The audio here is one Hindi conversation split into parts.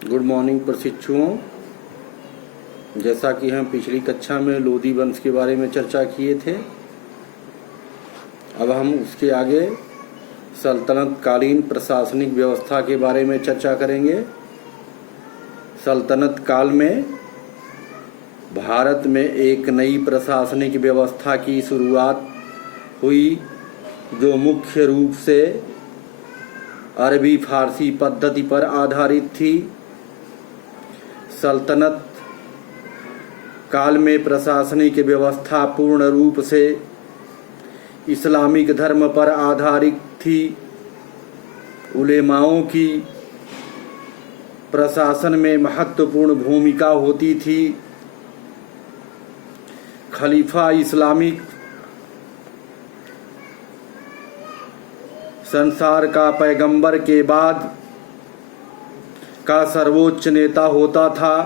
गुड मॉर्निंग प्रशिक्षुओं। जैसा कि हम पिछली कक्षा में लोदी वंश के बारे में चर्चा किए थे, अब हम उसके आगे सल्तनत कालीन प्रशासनिक व्यवस्था के बारे में चर्चा करेंगे। सल्तनत काल में भारत में एक नई प्रशासनिक व्यवस्था की शुरुआत हुई जो मुख्य रूप से अरबी फारसी पद्धति पर आधारित थी। सल्तनत काल में प्रशासनिक व्यवस्था पूर्ण रूप से इस्लामिक धर्म पर आधारित थी। उलेमाओं की प्रशासन में महत्वपूर्ण भूमिका होती थी। खलीफा इस्लामिक संसार का पैगंबर के बाद का सर्वोच्च नेता होता था।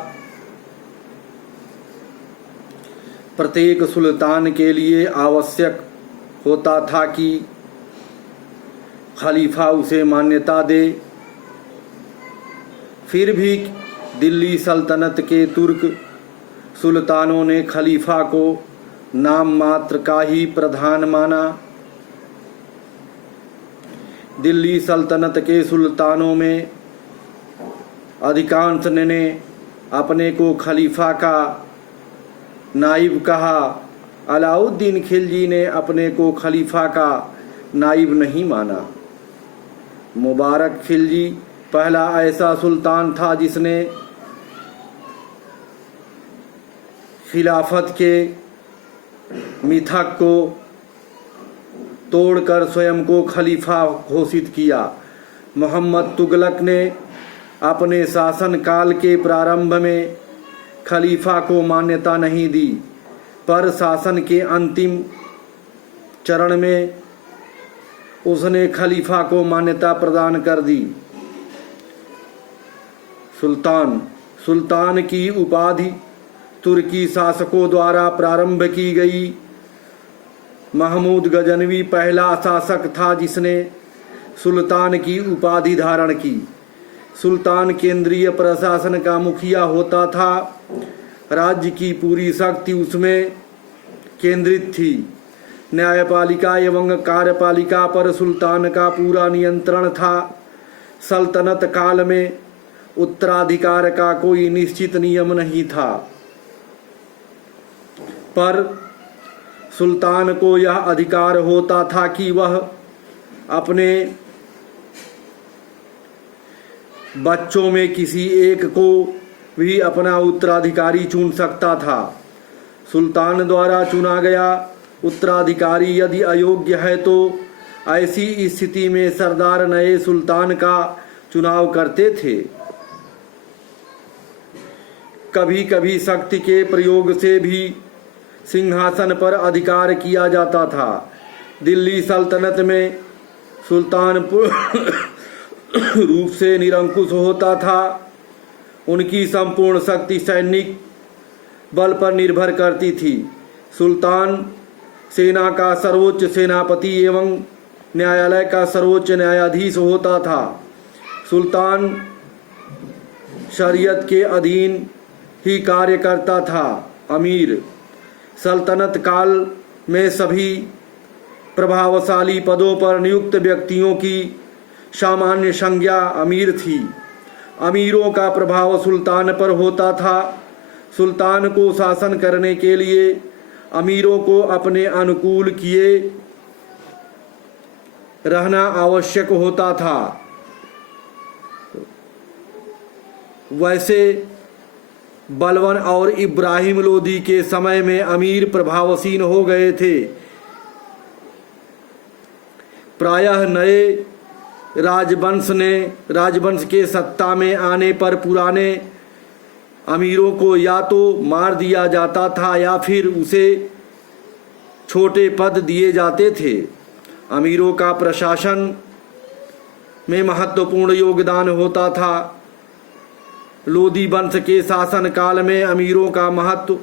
प्रत्येक सुल्तान के लिए आवश्यक होता था कि खलीफा उसे मान्यता दे। फिर भी दिल्ली सल्तनत के तुर्क सुल्तानों ने खलीफा को नाम मात्र का ही प्रधान माना। दिल्ली सल्तनत के सुल्तानों में अधिकांश ने अपने को खलीफा का नाइब कहा। अलाउद्दीन खिलजी ने अपने को खलीफा का नाइब नहीं माना। मुबारक खिलजी पहला ऐसा सुल्तान था जिसने खिलाफत के मिथक को तोड़कर स्वयं को खलीफा घोषित किया। मोहम्मद तुगलक ने अपने शासनकाल के प्रारंभ में खलीफा को मान्यता नहीं दी, पर शासन के अंतिम चरण में उसने खलीफा को मान्यता प्रदान कर दी। सुल्तान की उपाधि तुर्की शासकों द्वारा प्रारंभ की गई। महमूद गजनवी पहला शासक था जिसने सुल्तान की उपाधि धारण की। सुल्तान केंद्रीय प्रशासन का मुखिया होता था। राज्य की पूरी शक्ति उसमें केंद्रित थी। न्यायपालिका एवं कार्यपालिका पर सुल्तान का पूरा नियंत्रण था। सल्तनत काल में उत्तराधिकार का कोई निश्चित नियम नहीं था, पर सुल्तान को यह अधिकार होता था कि वह अपने बच्चों में किसी एक को भी अपना उत्तराधिकारी चुन सकता था। सुल्तान द्वारा चुना गया उत्तराधिकारी यदि अयोग्य है तो ऐसी स्थिति में सरदार नए सुल्तान का चुनाव करते थे। कभी कभी शक्ति के प्रयोग से भी सिंहासन पर अधिकार किया जाता था। दिल्ली सल्तनत में सुल्तान रूप से निरंकुश होता था। उनकी संपूर्ण शक्ति सैनिक बल पर निर्भर करती थी। सुल्तान सेना का सर्वोच्च सेनापति एवं न्यायालय का सर्वोच्च न्यायाधीश होता था। सुल्तान शरीयत के अधीन ही कार्य करता था। अमीर सल्तनत काल में सभी प्रभावशाली पदों पर नियुक्त व्यक्तियों की सामान्य संज्ञा अमीर थी। अमीरों का प्रभाव सुल्तान पर होता था। सुल्तान को शासन करने के लिए अमीरों को अपने अनुकूल किए रहना आवश्यक होता था। वैसे बलवन और इब्राहिम लोदी के समय में अमीर प्रभावशील हो गए थे। प्रायः नए राजवंश के सत्ता में आने पर पुराने अमीरों को या तो मार दिया जाता था या फिर उसे छोटे पद दिए जाते थे। अमीरों का प्रशासन में महत्वपूर्ण योगदान होता था। लोदी वंश के शासन काल में अमीरों का महत्व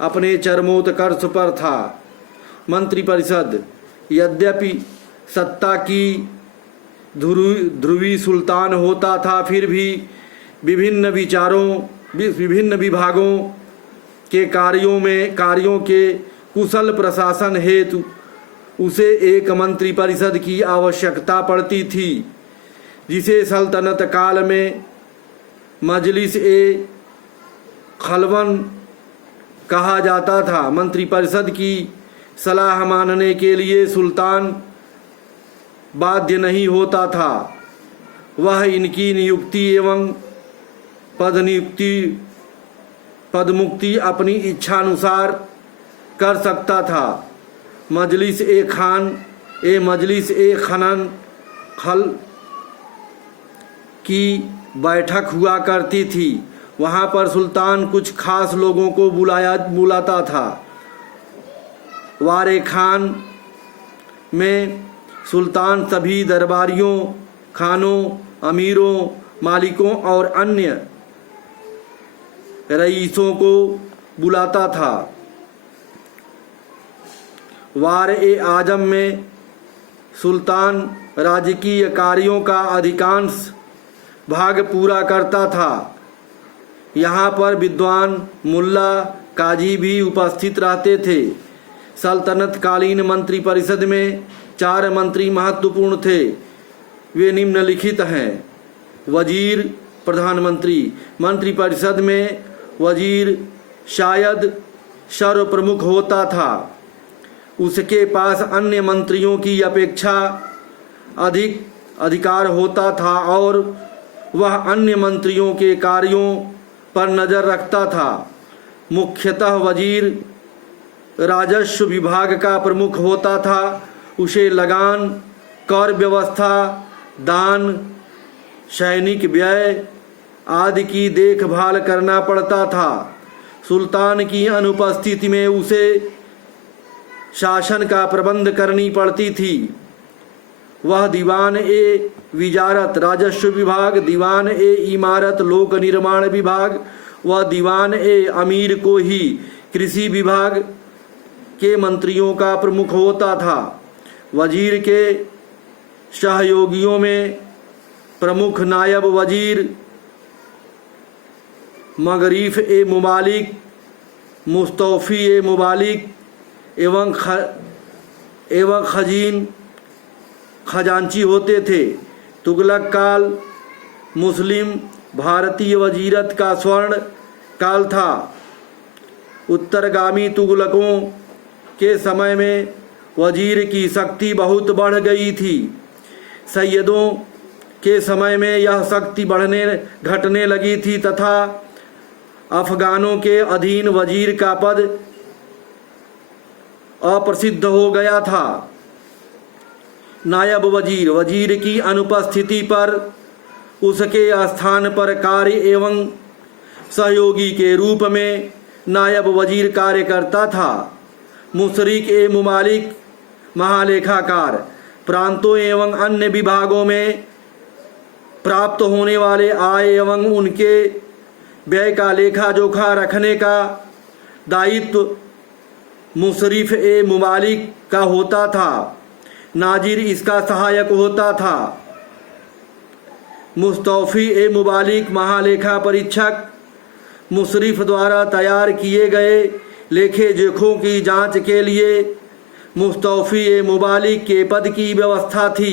अपने चरमोत्कर्ष पर था। मंत्रिपरिषद यद्यपि सत्ता की ध्रुवी सुल्तान होता था, फिर भी विभिन्न विभागों के कार्यों के कुशल प्रशासन हेतु उसे एक मंत्रिपरिषद की आवश्यकता पड़ती थी, जिसे सल्तनत काल में मजलिस ए खलवन कहा जाता था। मंत्रिपरिषद की सलाह मानने के लिए सुल्तान बाध्य नहीं होता था। वह इनकी नियुक्ति एवं पदमुक्ति अपनी इच्छानुसार कर सकता था। मजलिस ए खल की बैठक हुआ करती थी। वहाँ पर सुल्तान कुछ खास लोगों को बुलाता था। वारे खान में सुल्तान सभी दरबारियों, खानों, अमीरों, मालिकों और अन्य रईसों को बुलाता था। वार ए आजम में सुल्तान राजकीय कार्यों का अधिकांश भाग पूरा करता था। यहाँ पर विद्वान, मुल्ला, काजी भी उपस्थित रहते थे। सल्तनत कालीन मंत्रिपरिषद में 4 मंत्री महत्वपूर्ण थे। वे निम्नलिखित हैं। वजीर, प्रधानमंत्री। मंत्रिपरिषद में वजीर शायद सर्वप्रमुख होता था। उसके पास अन्य मंत्रियों की अपेक्षा अधिक अधिकार होता था और वह अन्य मंत्रियों के कार्यों पर नज़र रखता था। मुख्यतः वजीर राजस्व विभाग का प्रमुख होता था। उसे लगान, कर व्यवस्था, दान, सैनिक व्यय आदि की देखभाल करना पड़ता था। सुल्तान की अनुपस्थिति में उसे शासन का प्रबंध करनी पड़ती थी। वह दीवान ए विजारत राजस्व विभाग, दीवान ए इमारत लोक निर्माण विभाग व दीवान ए अमीर को ही कृषि विभाग के मंत्रियों का प्रमुख होता था। वजीर के सहयोगियों में प्रमुख नायब वजीर, मगरीफ ए मुबालिक, मुस्तौफी ए मुबालिक एवं खजांची होते थे। तुगलक काल मुस्लिम भारतीय वजीरत का स्वर्ण काल था। उत्तरगामी तुगलकों के समय में वजीर की शक्ति बहुत बढ़ गई थी। सैयदों के समय में यह शक्ति घटने लगी थी तथा अफगानों के अधीन वजीर का पद अप्रसिद्ध हो गया था। नायब वजीर, वजीर की अनुपस्थिति पर उसके स्थान पर कार्य एवं सहयोगी के रूप में नायब वजीर कार्य करता था। मुशरिक ए मुमालिक, महालेखाकार, प्रांतों एवं अन्य विभागों में प्राप्त होने वाले आय एवं उनके व्यय का लेखा जोखा रखने का दायित्व मुशरिफ ए मुमालिक का होता था। नाजिर इसका सहायक होता था। मुस्तौफी ए मुबालिक, महालेखा परीक्षक, मुशरिफ द्वारा तैयार किए गए लेखे जोखों की जांच के लिए मुस्तौफी ए मुबालिक के पद की व्यवस्था थी।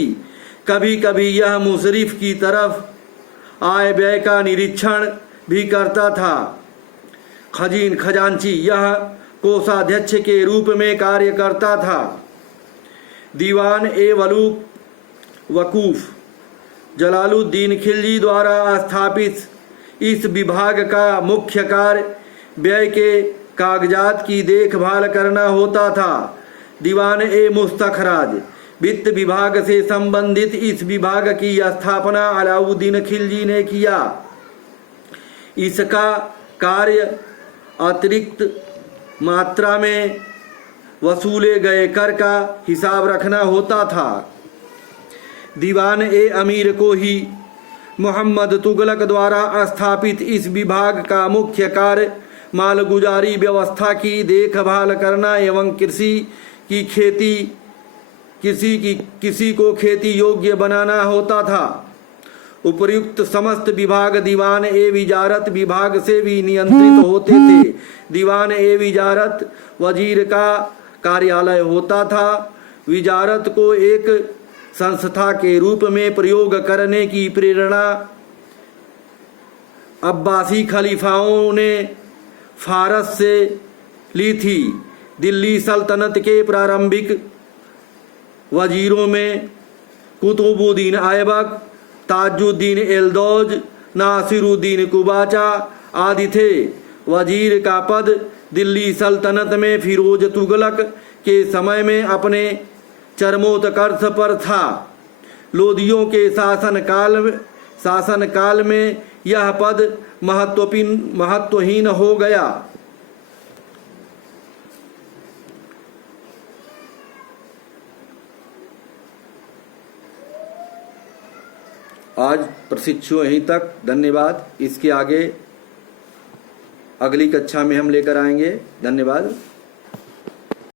कभी कभी यह मुशरिफ की तरफ आय व्यय का निरीक्षण भी करता था। खजांची यह कोषाध्यक्ष के रूप में कार्य करता था। दीवान ए वकूफ, जलालुद्दीन खिलजी द्वारा स्थापित इस विभाग का मुख्य कार्य व्यय के कागजात की देखभाल करना होता था। दीवान ए मुस्तखराज, वित्त विभाग से संबंधित इस विभाग की स्थापना अलाउद्दीन खिलजी ने किया। इसका कार्य अतिरिक्त मात्रा में वसूले गए कर का हिसाब रखना होता था। दीवान ए अमीर को ही मोहम्मद तुगलक द्वारा स्थापित इस विभाग का मुख्य कार्य मालगुजारी व्यवस्था की देखभाल करना एवं किसी को खेती योग्य बनाना होता था। उपर्युक्त समस्त विभाग दीवान ए विजारत विभाग से भी नियंत्रित होते थे। दीवान ए विजारत वजीर का कार्यालय होता था। विजारत को एक संस्था के रूप में प्रयोग करने की प्रेरणा अब्बासी खलीफाओं ने फारस से ली थी। दिल्ली सल्तनत के प्रारंभिक वजीरों में कुतुबुद्दीन ऐबक, ताजुद्दीन एल्दौज, नासिरुद्दीन कुबाचा आदि थे। वजीर का पद दिल्ली सल्तनत में फिरोज तुगलक के समय में अपने चरमोत्कर्ष पर था। लोदियों के शासनकाल में यह पद महत्वहीन हो गया। आज प्रशिक्षु यहीं तक, धन्यवाद। इसके आगे अगली कक्षा में हम लेकर आएंगे। धन्यवाद।